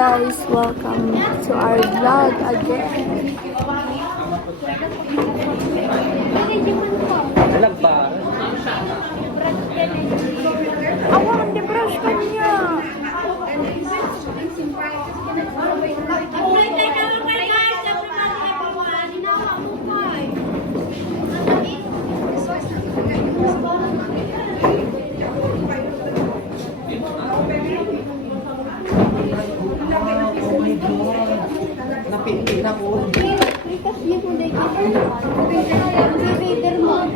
guys, welcome to our vlog again. Nagbar. Awang di-brush ka niya. Napintin ako. Likas niya kung dahil kita. Mo.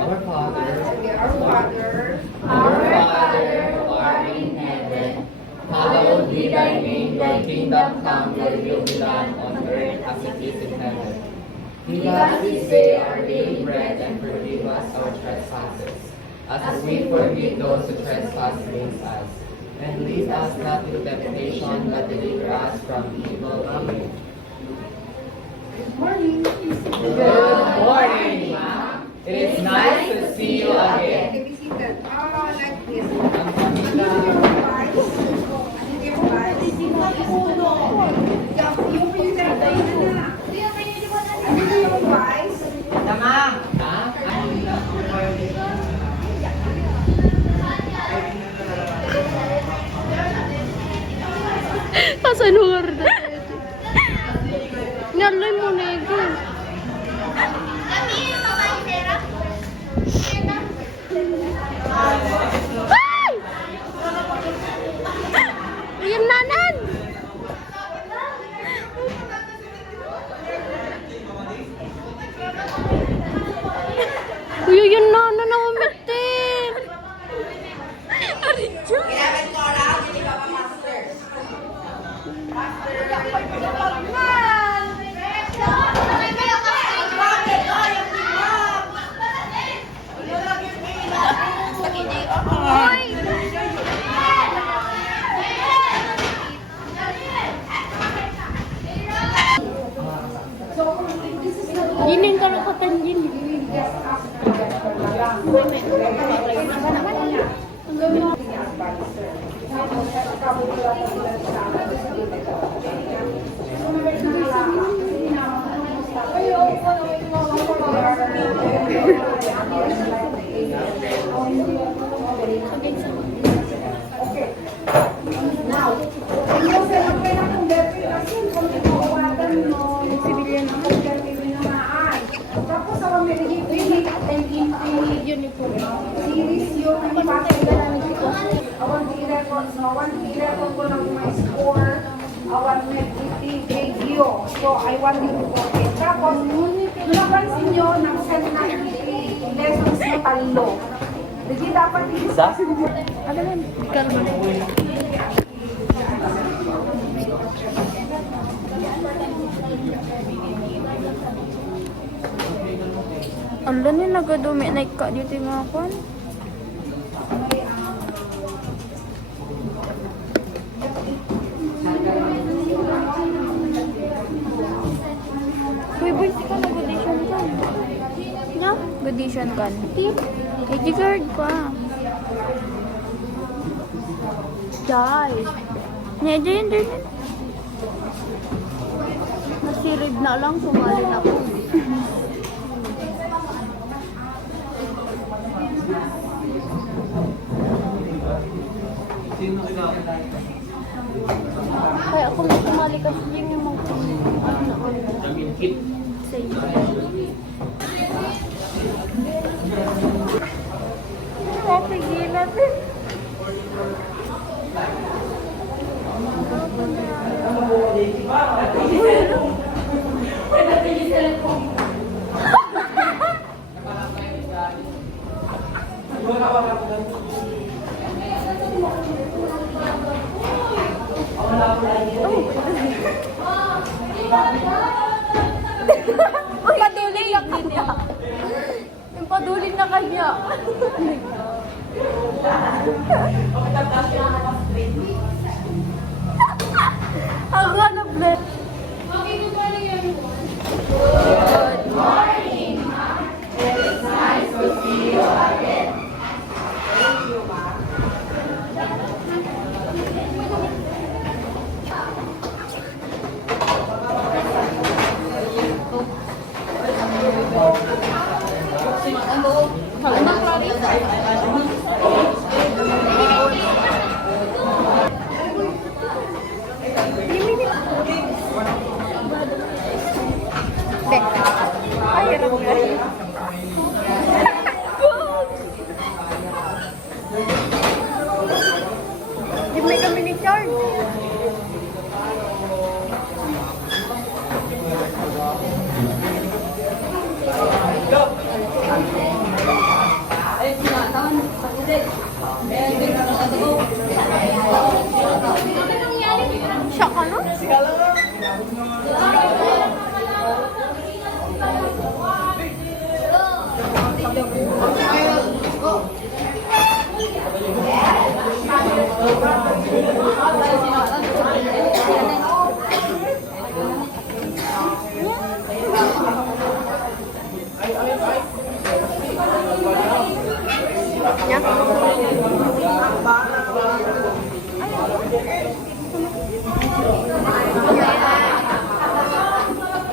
Our Father, who art in heaven, hallowed be thy name, thy kingdom come, thy will be done on earth as it is in heaven. Give us this day our daily bread and forgive us our trespasses, as we forgive those who trespass against us. And lead us not into temptation, but deliver us from evil. Amen. Good morning. Good morning, Ma'am. It is nice to see you again. Like this. Ma'am. Pasan lugar na. Ngalay mo na ito. Ay! Ayan nanan! Uy, yun nanan na umitin! Aridyo! Ginin ka lang katanjin. Series yung awan di-record ko lang my score, awan video. So, I want you to forget. Tapos, napansin nyo, nag-send na lessons na talo. Hindi dapat Isa? Ano man? Karma. Ala ni nagadumi na ika dito yung mga kwan. Uy, boy, ka nag-audition ka. No? Audition ka. ID card ka. Guys. Medyo yun din. Nasirib na lang, sumali na ako. Kaya ako may sumali kasi yun yung mga ano na ulit. Say. Mapigilan din. Padulin na kanya. Yung padulin na kanya. Ang hanap na. Good morning, ma'am. It is nice to see you again. Dek. Ay, hirap nga. Di may kami ni Charles. Siya ka no?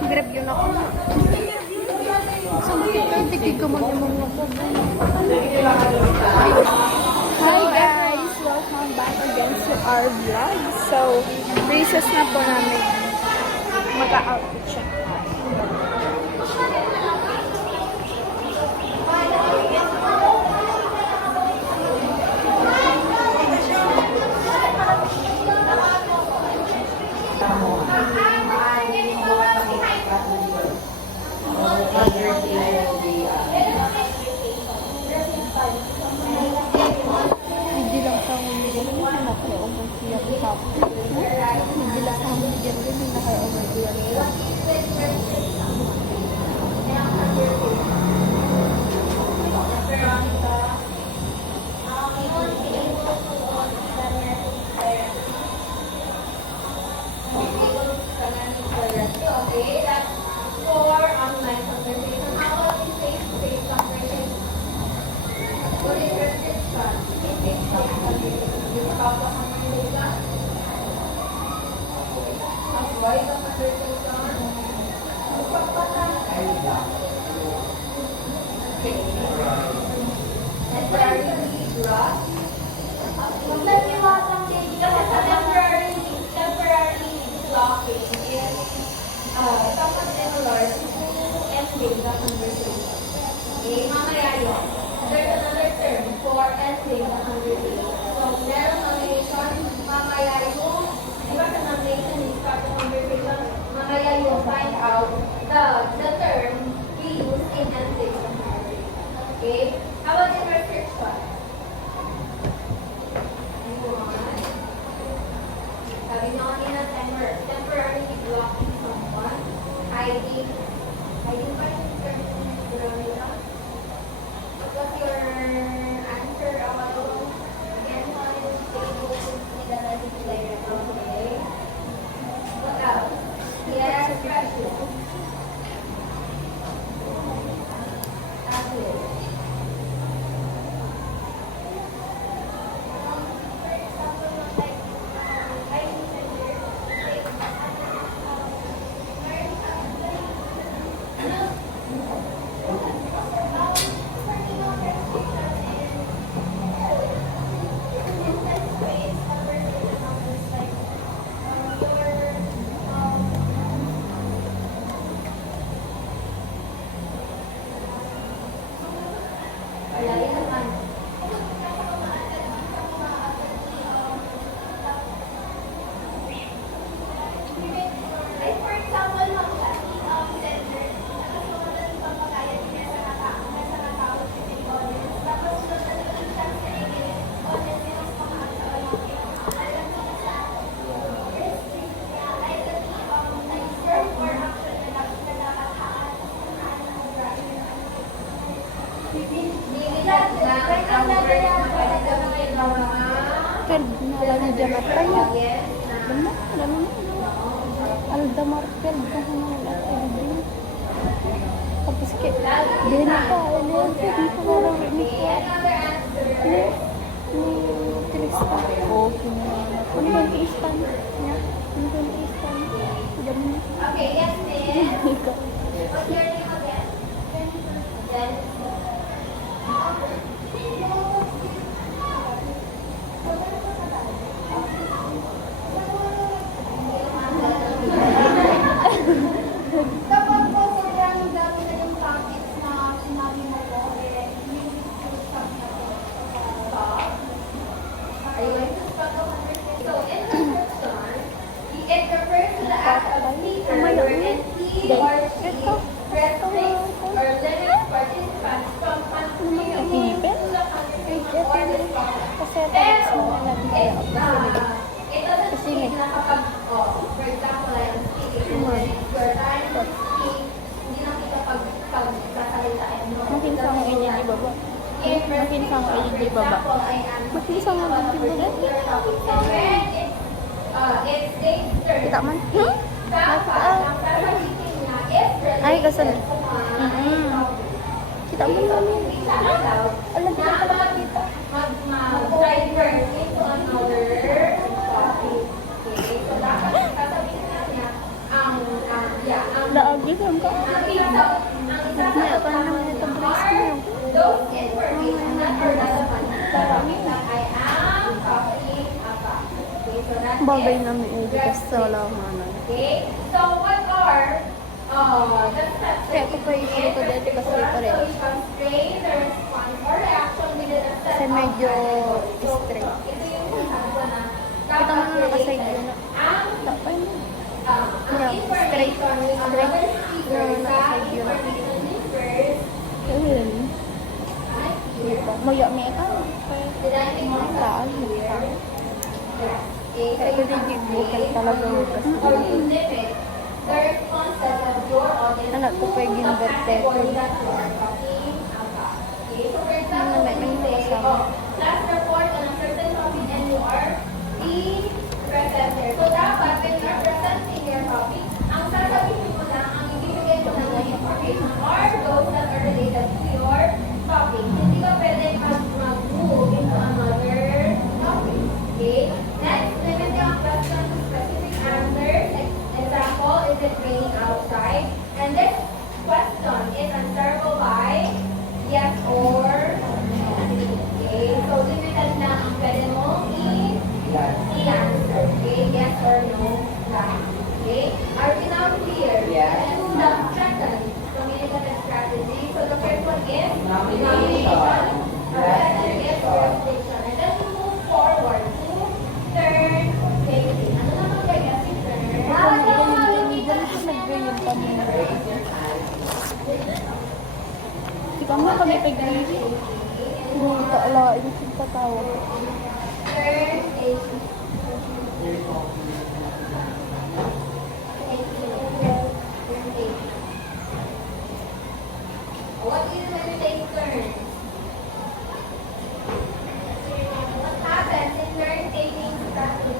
Grab yun ako. Saan kita? Tigig ka mo yung mga ko. Hi guys! Welcome back again to our vlog. So, recess na po namin. Mag-outfit siya. Hindi lang sa mga ganyan, hindi na kayo umang siya ko sa hindi lang sa mga ganyan, hindi na kayo umang siya ko. Find out the term we use in ethics. Okay? How about the research one? Sabi nyo kanina, temporarily blocking someone, hiding ba yung term nila? What was your answer about again, stable legalizing later? Okay. What else? Yes, pressure. That's it. Kan nalanya jalan raya. Benar, Aldamar Pel kahana lagi. Tapos kayak dia nak dia di orang ni. Ni Tristan. Oh, ini kan Tristan. Ya, ini kan Tristan. Sudah ni. Okay, yes, ma'am. What's your name again? Then, Kapag po sobrang dami na yung topics na sinabi mo po, hindi mo stop na po. Stop. Are you going to stop the conversation? So, in the question, it refers to the act of speaker wherein he or she restricts or limits participants from contributing to the conversation or discussion. Kasi Pero, mo na it doesn't mean na kapag, for example, I'm speaking and then it's your time to speak, hindi na kita pagkasalitain mo. Makin sa mga inyo di baba. Makin sa mga inyo di baba. Makin sa mga inyo di baba. It states there. Kita man. Dapat, ang sasabihin niya is Ay, kasal. related to Kita man namin. Alam ko na pala kita. mag-divert into another topic. Okay? So, dapat sasabihin na niya ang Laagi ka ka. Mamaya pa naman ito, brace mo. those information that are relevant to the topic that I am talking about. Okay, so that's Bagay it. namin yung kasi sa wala akong ano. Okay, so what are the steps Kaya that ko you pa yung take ko dito kasi for us pareho. to constrain the response or reaction within a set Kasi of medyo variables. So, straight. ito yung sinabi ko na Kita mo dapat na nakaside related yun. ang Tapay mo. ang Yeah, straight. information with another speaker Yeah, sa nakaside yun. information differs. Ayun. Right here. Maya may ka. Did I make Mga myself taan. clear? Yes. Okay, Kaya so ko di bukal talaga yung kasi. or you limit the responses of your audience Anak ko pa yung to the inverted. category that you are talking about. Okay, so for example, May you say, kasama. class report on a certain topic and you are the presenter. So dapat when you are presenting your topic, ang sasabihin mo lang, ang ibibigay mo lang na information are those that are related to your topic. Hindi ka pwede mag-move into another topic. Okay? Next, limit yung question to specific answers. Example, is it raining outside? And this question is answerable by yes or no. Okay? So, limited lang ang pwede mo i-answer. Okay? Yes or no lang. Okay? Are we now clear? Yes. To the second communicative strategy. So, the first one is Nomination. The second is representation. And then we move forward to turn taking. Ano naman kaya si turn? Nag-green kami. Kita mo kami pag-green. Hindi ka alain yung patawag. Turn taking. What is when you take turns? What happens in turn taking strategy?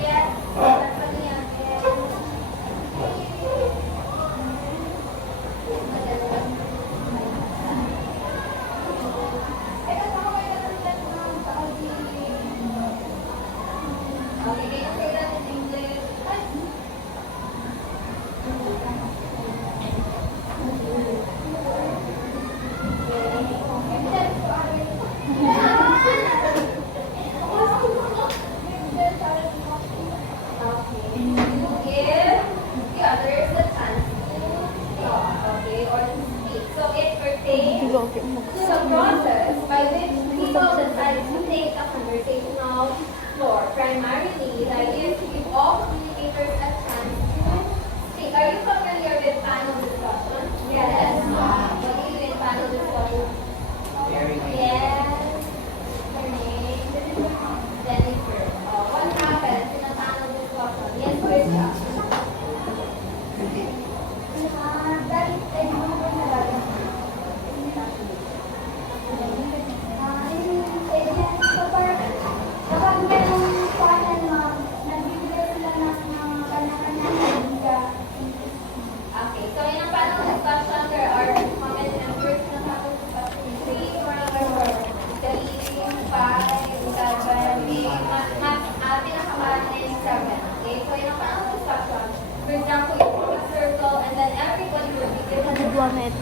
Yes, that's what we have. Okay, can you say that in English? Give the others the chance to talk, okay, or to speak. So it pertains Hindi ko mo. to the process by which people decide to take a conversational floor. Primarily, the idea is to give all communicators a chance to speak. Are you familiar with panel discussion? Yes. What do you do in panel discussion? Very Yes. Your name? Jennifer. What happens in a panel discussion? Yes, Krista. Okay, so in a panel discussion, there are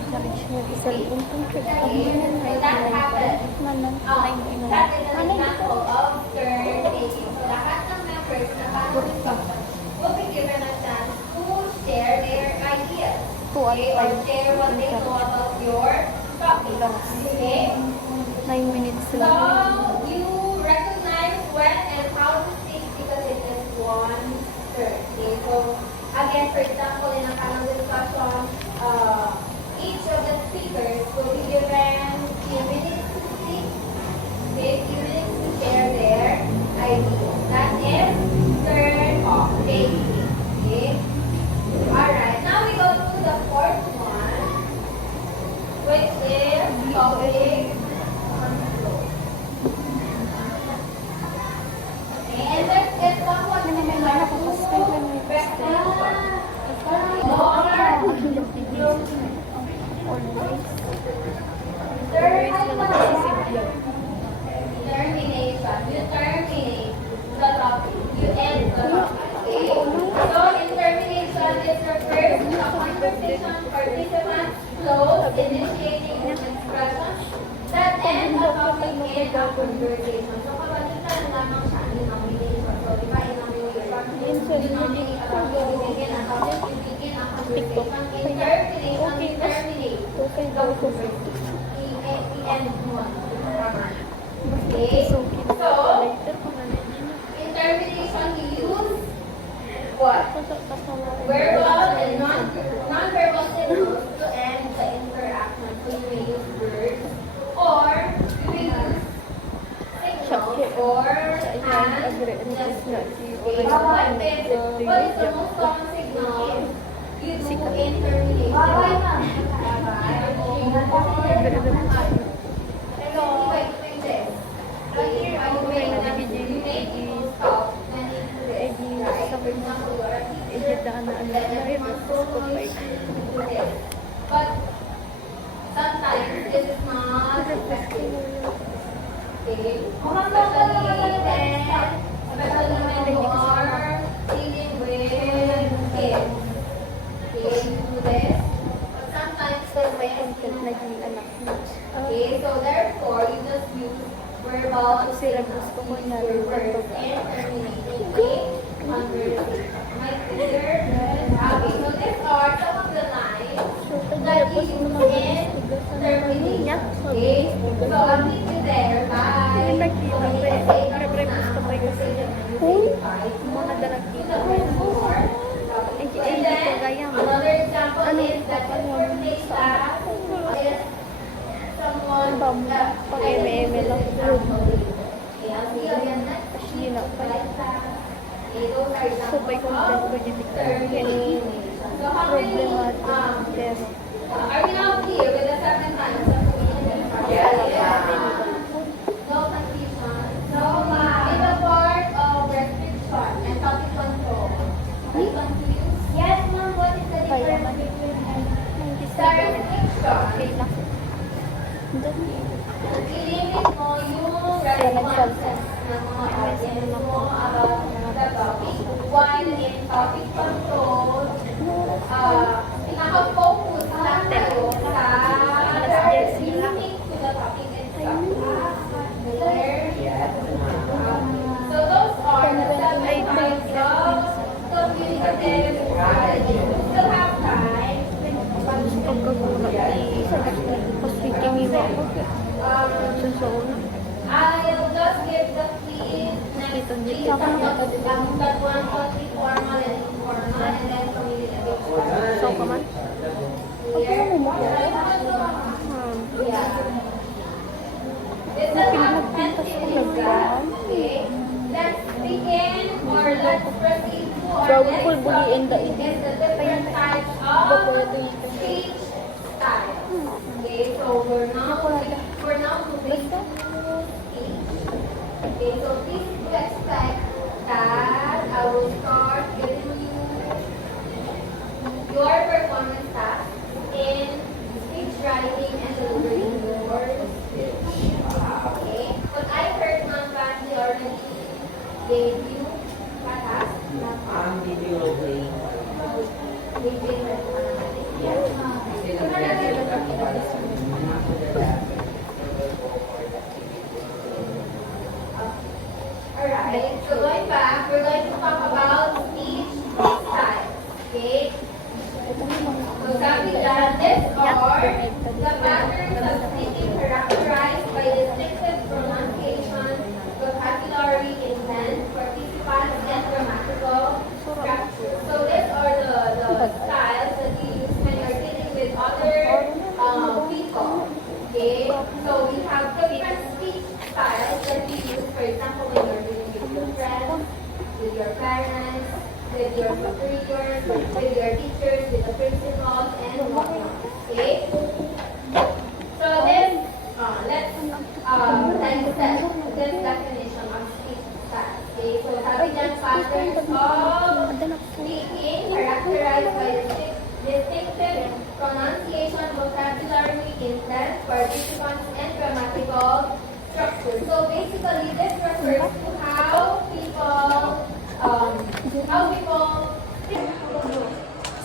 Nag-share sa cellphone ko. Check ang mga So that happens. Manan. That is an example of turn taking. So lahat ng members na participants will be given a chance to share their ideas. Okay, or share what they know about your topic. Okay? 9 minutes So lang. you recognize when and how to speak because it is one turn. Okay, so again, for example, in a panel discussion, each of the speakers will be given few minutes to speak. Okay, few minutes to share their ideas. That is turn taking. Okay. Alright, now we go to the fourth one, which is topic control. Okay, and there's somewhat similar to termination. You terminate the topic. You end the topic. Okay? So in termination, it refers to a conversation participants close, initiating an expression that ends a topic in a conversation. So kapag ito na lamang siya, denomination. So di ba, denominate a topic, begin a topic, you begin a conversation. In termination, you terminate the conversation. I-end mo. Okay? So, in termination, you use what? Verbal and non-verbal signals to end the interaction. So, you may use words or you may use signals or hands. Okay, so what is the most common signal you do in termination? But sometimes this is not effective. Okay? Especially when you are dealing with kids. Okay, you do this. But sometimes this is okay, so therefore you just use verbal signals to use your words and terminating a conversation. My clear? Okay, so these are some of the lines that you use in termination. Okay, so I'll meet you there. Bye. And then another example is that the coordinate class is someone that okay, I'll see you again next week. Okay, those are examples of termination. So how many, are we now clear with the 7 times of communication? Yeah. No confusion. So in the part of restriction and topic control, are you confused? Yes, ma'am. What is the difference between the restriction? I-limit mo yung responses ng mga audience mo about the topic. While in topic control, pinaka-focus lang tayo sa listening to the topic itself. Clear? So those are the 7 types of communicative strategies. We still have time. I'll just give the keys next week. That one will be formal and informal, and then communicative strategy. Clear? Yeah. This is comprehensive exam. Okay. Let's begin or let's proceed to our next topic. It is the different types of speech style. Okay, so we're now moving to speech. Okay, so please do expect that I will start giving you your performance tasks in speech writing and delivering your speech. Okay, but I heard Ma'am Fancy already gave you a task. Video playing. Yes. So we have different speech styles that we use, for example, when you're dealing with your friends, with your parents, with your superiors, with your teachers, with the principals, and whatnot. Okay? So this, let's dissect this definition of speech styles. Okay? So sabi niyan, patterns of speaking characterized by distinctive pronunciation, vocabulary, intent, participants, and grammatical structure. So basically, this refers to how people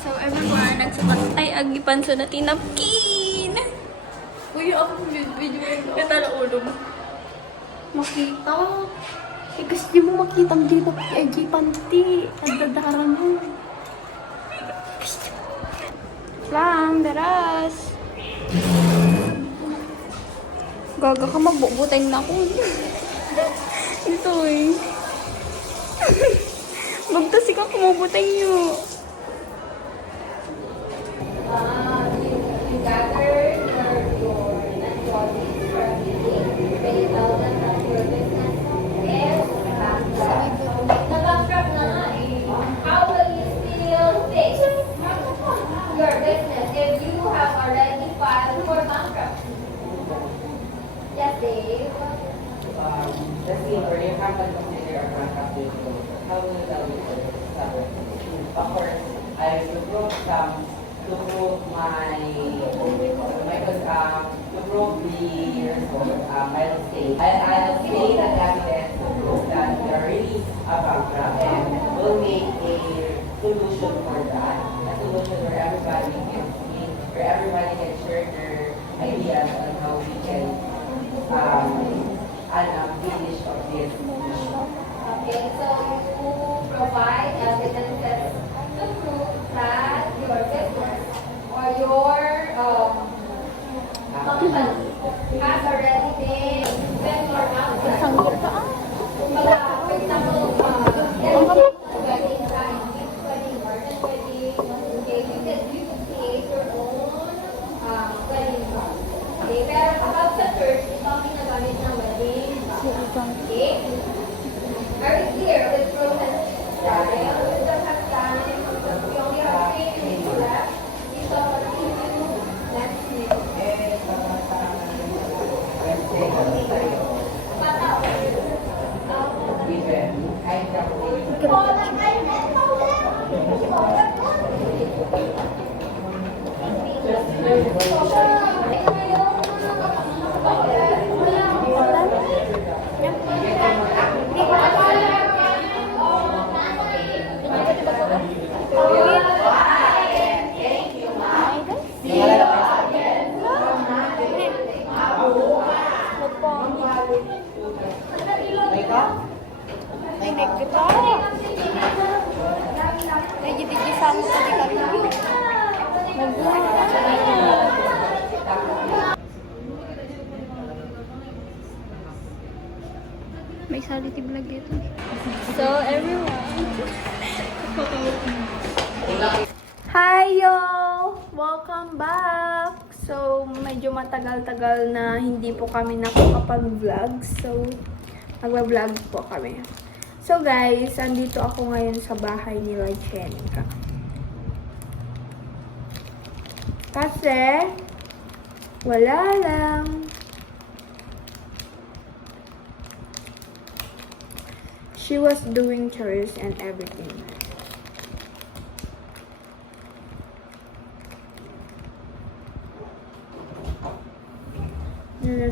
So everyone, nagsabat ay agipan sa na tinapkin. Uy, ako video yun. Ito na ulo mo. Makita. Eh, gusto mo makita ang dito ay panti. Ang dadara mo. Lang, daras. Gaga ka, magbubutay na ako. Ito eh. Magtasi ka, kumubutay niyo. you gather your employees for a meeting, they tell them that your business is bankrupt. Na-bankrupt na nga eh. How will you still fix your business if you have already filed for bankruptcy? Yes, Dave. Let's see, where you have to consider a bankruptcy, how will you tell me of course, I will prove to prove to prove the result, I'll say that evidence to prove that you're really a bankrupt, and we'll make a solution for that. A solution where everybody can see, where everybody can share their ideas on how we can finish of this issue. Okay, so you provide evidences to prove that your business or your company has already been bankrupt. Kumbaga, for example, wedding time, wedding garden wedding, okay, you could create your own wedding band. Okay, pero kapag sa church, ito ang ginagamit ng wedding band. Okay? Very clear with pros and style, with the kaftan, we only have 3 minutes left. Dito, continue next minute. May sality vlog ito. So, everyone. Hi, yo! Welcome back! So, medyo matagal-tagal na hindi po kami nakakapag-vlog. So, magwa-vlog po kami. So, guys, andito ako ngayon sa bahay nila Jenica. Kasi, wala lang. She was doing chores and everything.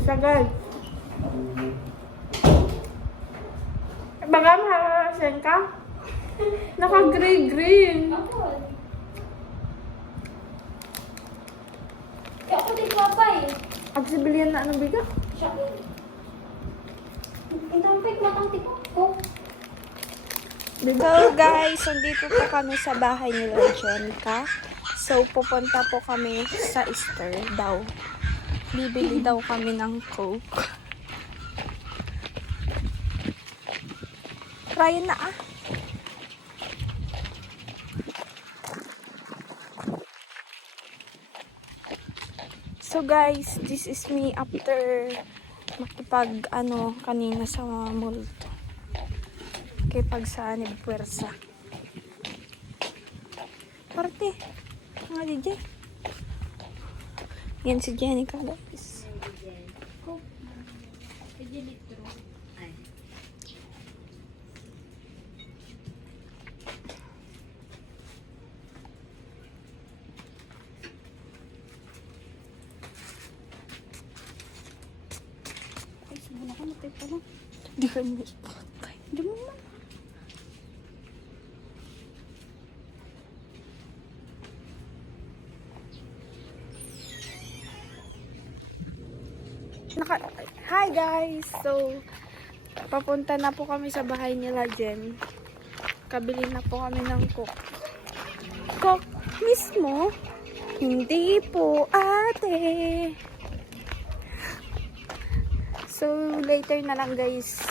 Sagad. Baga mahalasan ka? Naka-gray-green. Kaya ako din papay. Agsibilian na anong biga? Shocking. Itampik matang tipo ko. So guys, nandito po kami sa bahay nila Jenica. So pupunta po kami sa Easter daw. Bibili daw kami ng Coke. Try na ah. So So guys, this is me after makipag kanina sa mall. Kipag sa puwersa. Parte. Mga DJ. Yan si Jenica guys. Di ka mo. Di mo man. Hi guys! So, papunta na po kami sa bahay nila Jen. Kabili na po kami ng Coke. Coke mismo? Hindi po ate. So, later na lang guys.